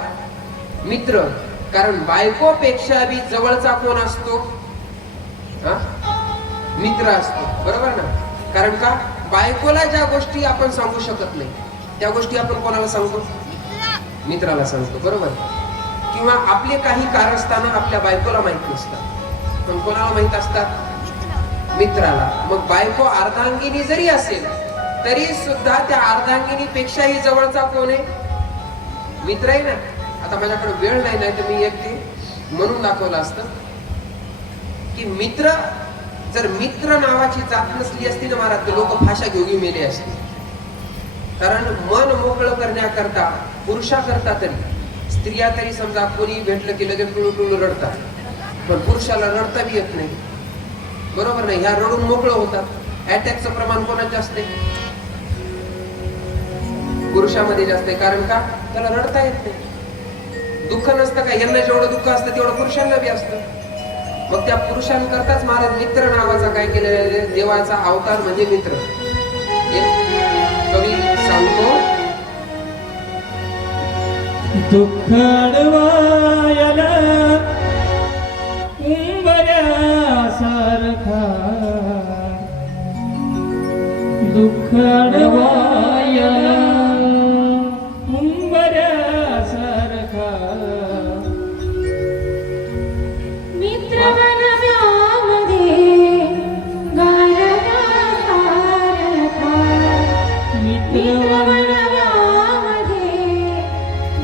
मित्र. कारण बायकोपेक्षा बी जवळचा कोण असतो? मित्र असतो, बरोबर ना? कारण का बायकोला ज्या गोष्टी आपण सांगू शकत नाही त्या गोष्टी आपण कोणाला सांगतो? मित्राला सांगतो, बरोबर? किंवा आपले काही कारस्थानं आपल्या बायकोला माहित नसतात, पण कोणाला माहित असतात? मित्राला. मग बायको अर्धांगिनी जरी असेल तरी सुद्धा त्या अर्धांगिनी पेक्षाही जवळचा कोण आहे? मित्र आहे ना. आता माझ्याकडे वेळ नाही, नाही तर मी एक ते म्हणून दाखवलं असतं की मित्र, जर मित्र नावाची जात नसली असती ना महाराज, तर लोक फाशा घेऊन मेले असते. कारण मन मोकळं करण्याकरता पुरुषाकरता तरी, स्त्रिया तरी समजा कोणी भेटलं की लगेच टुळू रडतात, पण पुरुषाला रडता बी येत नाही, बरोबर नाही? ह्या रडून मोकळं होतात. अटॅकचं प्रमाण कोणात जास्त आहे? पुरुषामध्ये जास्त आहे. कारण का? त्याला रडता येत नाही. दुःख नसतं का? यांना जेवढं दुःख असतं तेवढं पुरुषांना बी असतं. मग त्या पुरुषांकरताच महाराज मित्र नावाचा काय केलेला आहे? देवाचा अवतार म्हणजे मित्र. कवी सांगतो, दुःख अडवायला उंबऱ्यासारखा, दुःख अडवायला उंबऱ्यासारखा, मित्र बनव्यामध्ये गारव्यासारखा, मित्र बनव्यामध्ये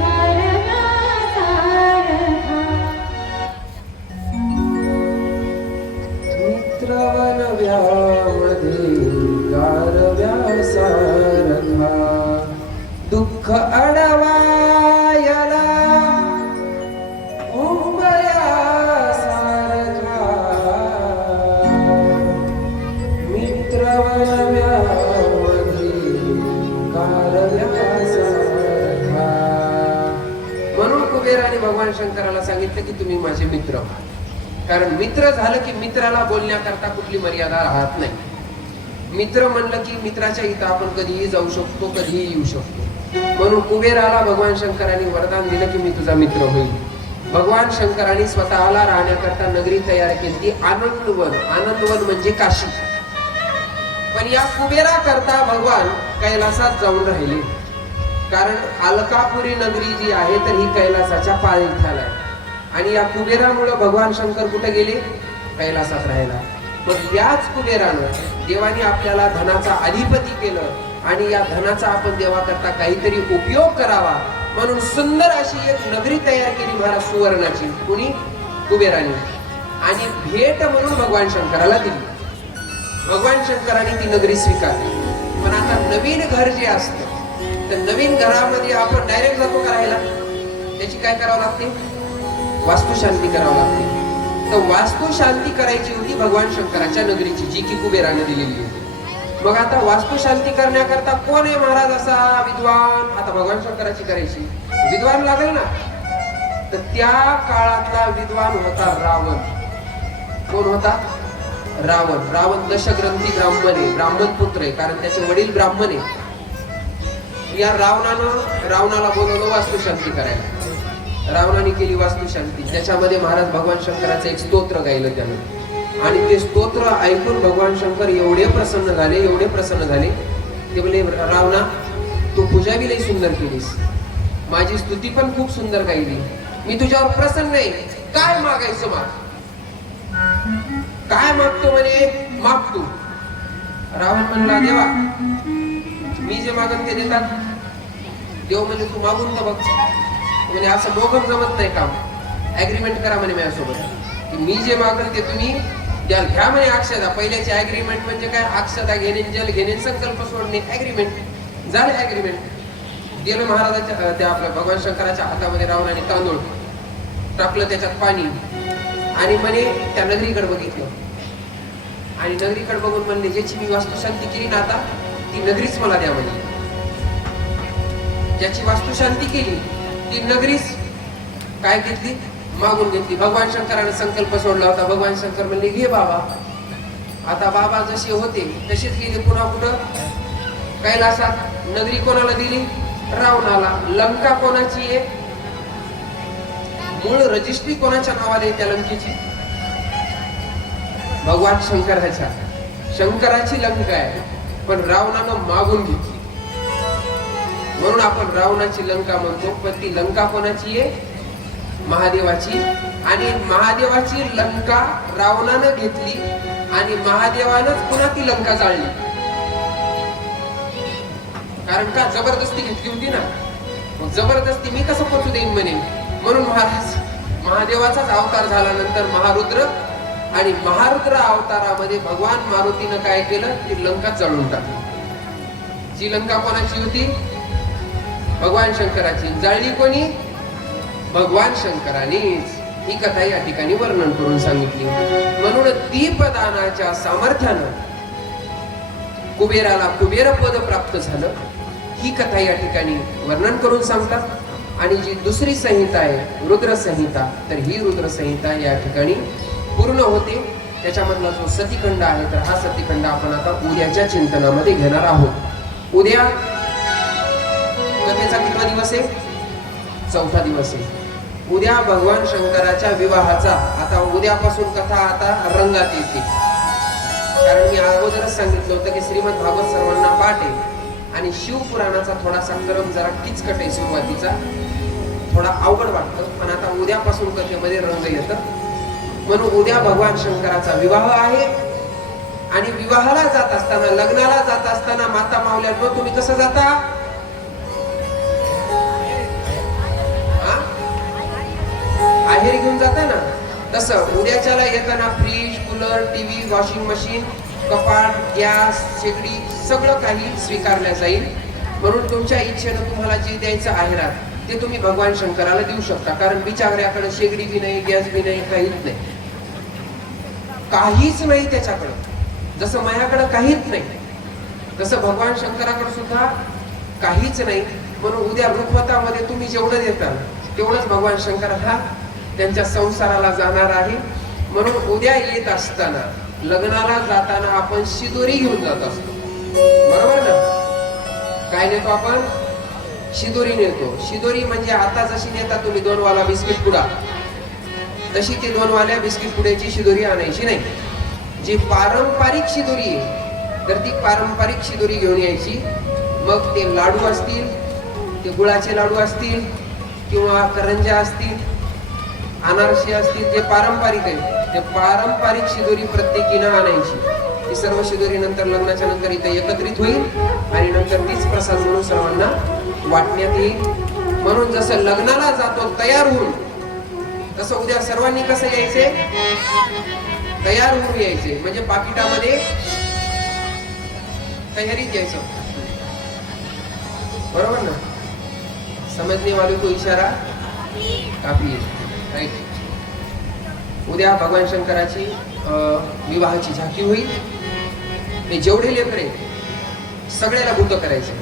गारव्यासारखा, मित्रवनव्यामध्ये गारव्यासारखा, दुःख अडवायला उंबऱ्यासारखा, मित्रवनव्यामध्ये गारव्यासारखा. म्हणून कुबेराने भगवान शंकराला सांगितलं की तुम्ही माझे मित्र व्हा. कारण मित्र झालं की मित्राला बोलण्याकरता कुठली मर्यादा राहत नाही. मित्र म्हणलं की मित्राच्या इथं आपण कधीही जाऊ शकतो, कधीही येऊ शकतो. म्हणून कुबेराला भगवान शंकरांनी वरदान दिलं की मी तुझा मित्र होईल. भगवान शंकरांनी स्वतःला राहण्याकरता नगरी तयार केली, आनंदवन. आनंदवन म्हणजे काशी. पण या कुबेरा करता भगवान कैलासात जाऊन राहिले. कारण अलकापुरी नगरी जी आहे तर ही कैलासाच्या पायथ्याला आहे. आणि या कुबेरामुळे भगवान शंकर कुठे गेले? कैलासात राहायला. मग याच कुबेरानं देवाने आपल्याला धनाचा अधिपती केलं आणि या धनाचा आपण देवाकरता काहीतरी उपयोग करावा म्हणून सुंदर अशी एक नगरी तयार केली महाराज सुवर्णाची. कुणी? कुबेराने. आणि भेट म्हणून भगवान शंकराला दिली. भगवान शंकराने ती नगरी स्वीकारली. पण आता नवीन घर जे असतं तर नवीन घरामध्ये आपण डायरेक्ट जातो करायला, त्याची काय करावं लागते? वास्तुशांती करावं लागते. तर वास्तुशांती करायची होती भगवान शंकराच्या नगरीची, जी की कुबेराने दिलेली होती. मग आता वास्तुशांती करण्याकरता कोण आहे महाराज असा विद्वान? आता भगवान शंकराची करायची, विद्वान लागेल ना. तर त्या काळातला विद्वान होता रावण. कोण होता? रावण. रावण दशग्रंथी ब्राह्मण आहे, ब्राह्मण पुत्र आहे, कारण त्याचे वडील ब्राह्मण आहे. या रावणाला बोलवलं वास्तुशांती करायला. रावणाने केली वास्तुशांती. त्याच्यामध्ये महाराज भगवान शंकराचं एक स्तोत्र गायलं त्यानं. आणि ते स्तोत्र ऐकून भगवान शंकर एवढे प्रसन्न झाले, ते बोले रावणा तू पूजा बी लई सुंदर केलीस, माझी स्तुती पण खूप सुंदर गायली, मी तुझ्यावर प्रसन्न आहे, काय मागायचं माग? काय मागतो म्हणे? माग तू. रावण म्हणला देवा मी जे मागन ते देतात. देव म्हणजे तू मागून तर बघ. म्हणजे असं दोघं जमत नाही काम. ऍग्रीमेंट करा म्हणे माझ्यासोबत की मी जे मागेल ते तुम्ही द्याल. घ्या म्हणे अक्षदा. पहिल्याची ऍग्रीमेंट म्हणजे काय? अक्षदा घेणे, जल घेणे, संकल्प सोडणे, ऍग्रीमेंट झालं. ऍग्रीमेंट गेलं महाराजाच्या त्या आपल्या भगवान शंकराच्या हातामध्ये. रावणाने तांदूळ टाकलं, त्याच्यात पाणी, आणि म्हणे त्या नगरीकडे बघितलं. आणि नगरीकडे बघून म्हणले ज्याची मी वास्तुशांती केली ना आता ती नगरीच मला द्या म्हणे. ज्याची वास्तुशांती केली ती नगरीच काय घेतली? मागून घेतली. भगवान शंकराने संकल्प सोडला होता. भगवान शंकर म्हणले घे बाबा. आता बाबा जसे होते तसेच गेले. पुन्हा कुठं? कैलासात. नगरी कोणाला दिली? रावणाला. लंका कोणाची आहे? मूळ रजिस्ट्री कोणाच्या नावाला आहे त्या लंकेची? भगवान शंकराच्या. शंकराची लंका आहे, पण रावणानं मागून घेतली. म्हणून आपण रावणाची लंका म्हणतो. पण ती लंका कोणाची आहे? महादेवाची. आणि महादेवाची लंका रावणानं घेतली आणि महादेवानंच पुन्हा ती लंका जाळली. कारण का? जबरदस्ती घेतली होती ना. मग जबरदस्ती मी कसं पोचू देईन म्हणे. म्हणून महाराज महादेवाचाच अवतार झाल्यानंतर महारुद्र, आणि महारुद्र अवतारामध्ये भगवान मारुतीनं काय केलं? ती लंका जळून टाकली. जी लंका कोणाची होती? भगवान शंकराची. जाळली कोणी? भगवान शंकरांनीच. ही कथा या ठिकाणी वर्णन करून सांगितली. म्हणून दीपदानाच्या सामर्थ्यानं कुबेराला कुबेर पद प्राप्त झालं. ही कथा या ठिकाणी वर्णन करून सांगतात. आणि जी दुसरी संहिता आहे रुद्र संहिता, तर ही रुद्र संहिता या ठिकाणी पूर्ण होते. त्याच्यामधला जो सतीखंड आहे, तर हा सतीखंड आपण आता उद्याच्या चिंतनामध्ये घेणार आहोत. उद्या कथेचा कितवा दिवस आहे? 4था दिवस आहे. उद्या भगवान शंकराच्या विवाहाचा, आता उद्यापासून कथा आता रंगात येते. कारण मी अगोदरच सांगितलं होतं की श्रीमद भागवत सर्वांना पाठ आहे आणि शिवपुराणाचा थोडासा क्रम जरा किचकट आहे, सुरुवातीचा थोडा अवघड वाटतं, पण आता उद्यापासून कथेमध्ये रंग येतं. म्हणून उद्या भगवान शंकराचा विवाह आहे आणि विवाहाला जात असताना, लग्नाला जात असताना माता मावल्यावर तुम्ही कसं जाता? आहेर घेऊन जाता ना, तसं उद्याच्याला येताना fridge, cooler, TV, washing machine, कपाट, गॅस, शेगडी सगळं काही स्वीकारल्या जाईल. म्हणून तुमच्या इच्छेनं तुम्हाला जे द्यायचं आहेरात ते तुम्ही भगवान शंकराला देऊ शकता. कारण बिचाऱ्याकडे शेगडी बी नाही, गॅस बी नाही, काहीच नाही, काहीच नाही त्याच्याकडं. जसं माझ्याकडं काहीच नाही, तसं भगवान शंकराकडे सुद्धा काहीच नाही. म्हणून उद्या रुखवतामध्ये तुम्ही जेवढं देताल तेवढंच भगवान शंकर हा त्यांच्या संसाराला जाणार आहे. म्हणून उद्या येत असताना, लग्नाला जाताना आपण शिदोरी घेऊन जात असतो, बरोबर ना? काय नेतो आपण? शिदोरी नेतो. शिदोरी म्हणजे आता जशी नेता तुम्ही 2 वाला बिस्किट पुडा, तशी ती 2 वाल्या बिस्किट पुड्याची शिदोरी आणायची नाही. जी पारंपरिक शिदोरी आहे, तर ती पारंपरिक शिदोरी घेऊन यायची. मग ते लाडू असतील, ते गुळाचे लाडू असतील किंवा करंज्या असतील, अनारसे असतील, जे पारंपरिक आहे ते पारंपरिक शिदोरी प्रत्येकीनं आणायची. ही सर्व शिदोरी नंतर लग्नाच्या नंतर इथे एकत्रित होईल आणि नंतर तीच प्रसाद म्हणून सर्वांना वाटण्यात येईल. म्हणून जसं लग्नाला जातो तयार होऊन, तसं उद्या सर्वांनी कसं यायचे? तयार होऊन यायचे. म्हणजे पाकिटामध्ये तयारीत यायचं, बरोबर ना? समजने वाले को इशारा काफी है, राईट. उद्या भगवान शंकराची विवाहाची झाकी होईल. ते जेवढे लेकरे सगळ्याला भूत करायचे,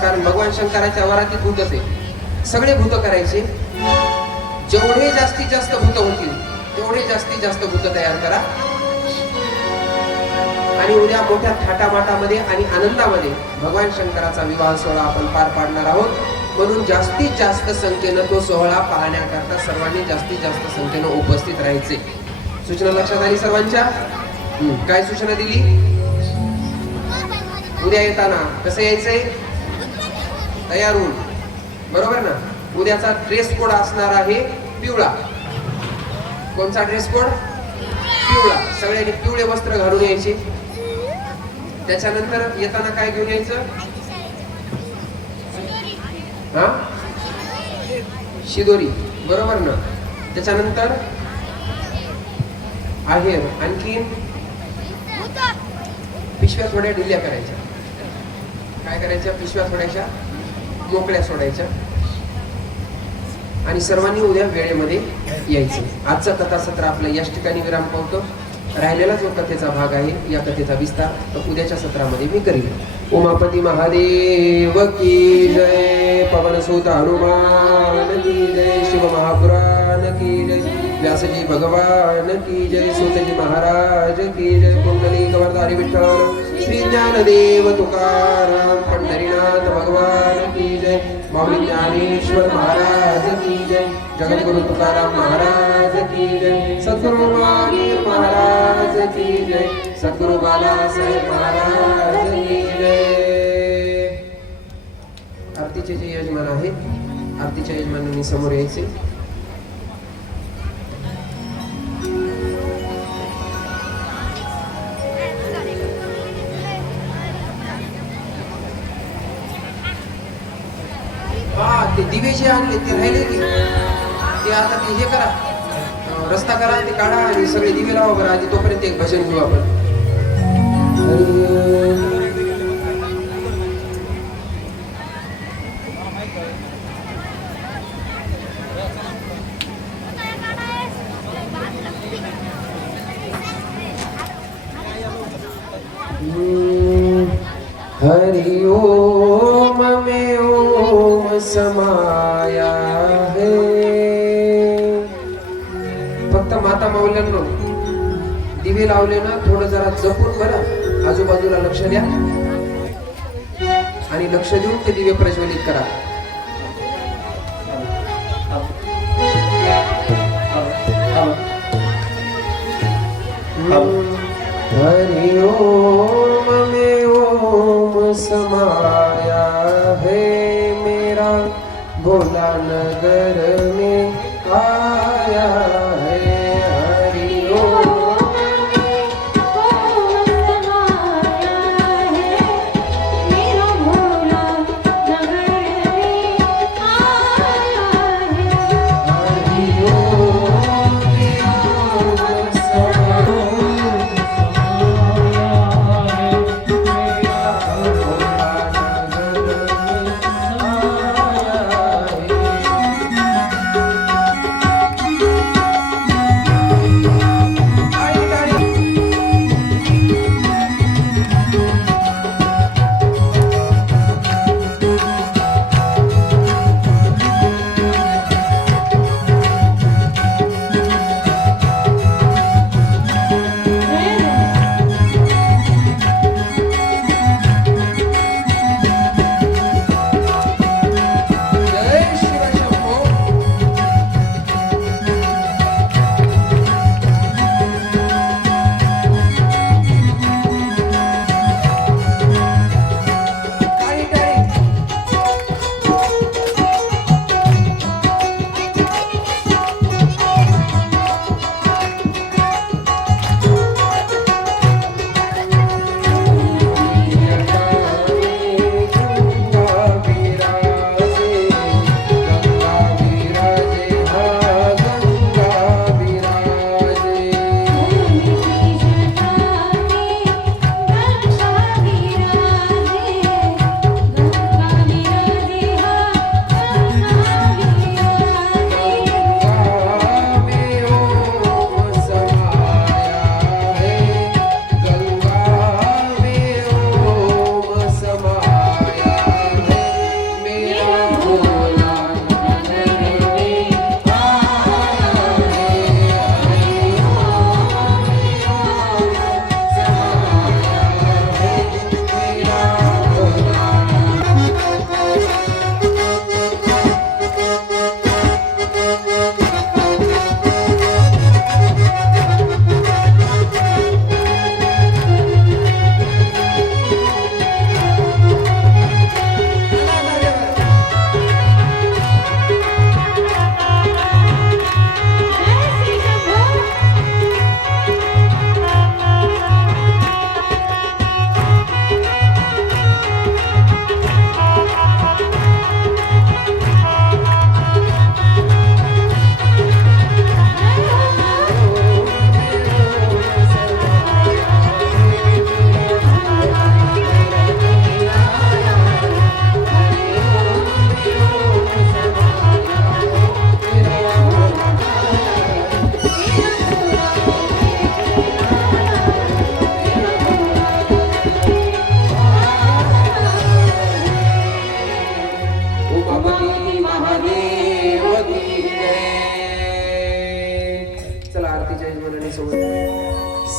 कारण भगवान शंकराच्या वरातीत भूतच आहे. सगळे भूत करायचे. जेवढे जास्तीत जास्त भूत होतील तेवढे जास्तीत जास्त भूत तयार करा. आणि उद्या मोठ्या थाटामाटामध्ये आणि आनंदामध्ये भगवान शंकराचा विवाह सोहळा आपण पार पाडणार आहोत. म्हणून जास्तीत जास्त संख्येनं तो सोहळा पाहण्याकरता सर्वांनी जास्तीत जास्त संख्येनं उपस्थित राहायचे. सूचना लक्षात आली सर्वांच्या? काय सूचना दिली? उद्या येताना कसं यायचंय? तयार होऊन, बरोबर ना? उद्याचा ड्रेस कोड असणार आहे पिवळा. कोणचा ड्रेस कोड? पिवळा. सगळ्यांनी पिवळे वस्त्र घालून यायचे. त्याच्यानंतर येताना काय घेऊन यायचं? हा, शिदोरी, बरोबर ना? त्याच्यानंतर आहेर. आणखी पिशव्या थोड्या ढिल्या करायच्या. काय करायच्या? पिशव्या थोड्याशा मोकळ्या सोडायच्या. आणि सर्वांनी उद्या वेळेमध्ये यायचं. आजचं कथासत्र आपलं याच ठिकाणी विराम पावतो. राहिलेला जो कथेचा भाग आहे, या कथेचा विस्तार तर उद्याच्या सत्रामध्ये मी करीन. उमापती महादेव की जय, पवनसुत हनुमान की जय, शिव महापुराण की जय, व्यासजी भगवान की जय, सूतजी महाराज की जय, कुंडली गवर्धारी विठ्ठल श्री ज्ञानदेव तुकाराम पंढरीनाथ भगवान की जय, माऊली ज्ञानेश्वर महाराज की जय, जगद्गुरु तुकाराम महाराज की जय, सद्गुरु महावीर महाराज की जय, सद्गुरु बालासाहेब महाराज की जय. आरतीचे जे यजमान आहेत, आरतीच्या यजमानांनी समोर यायचे. ते दिवे जे आणले ते राहिले की ते आता ते हे करा, रस्ता करा, ते काढा आणि सगळे दिवे लावा बरं. आधी तोपर्यंत एक भजन घेऊ आपण. हरि ओम में ओम समाया है. फक्त माता आता माऊल्यांनो दिवे लावले ना थोडं जरा जपून बरं आजूबाजूला लक्ष द्या आणि लक्ष देऊन ते दिवे प्रज्वलित करा. हरि ओम में ओम समाया है मेरा भोला नगर में आया है. हरि ओम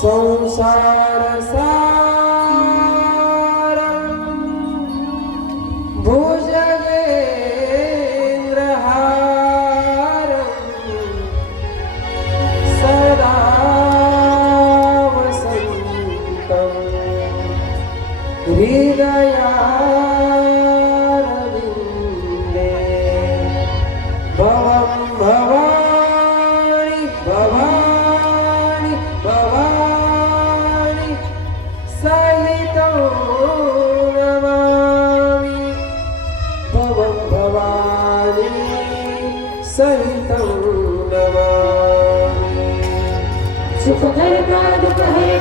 संसार सारं भुजगेन्द्रहारं सदा वसन्तं हृदयारविन्दे भवं भवानि भवानि भवानि सहितं नमामि भवं भवानि सहितं नमामि सुखकर्ता दुःखहरे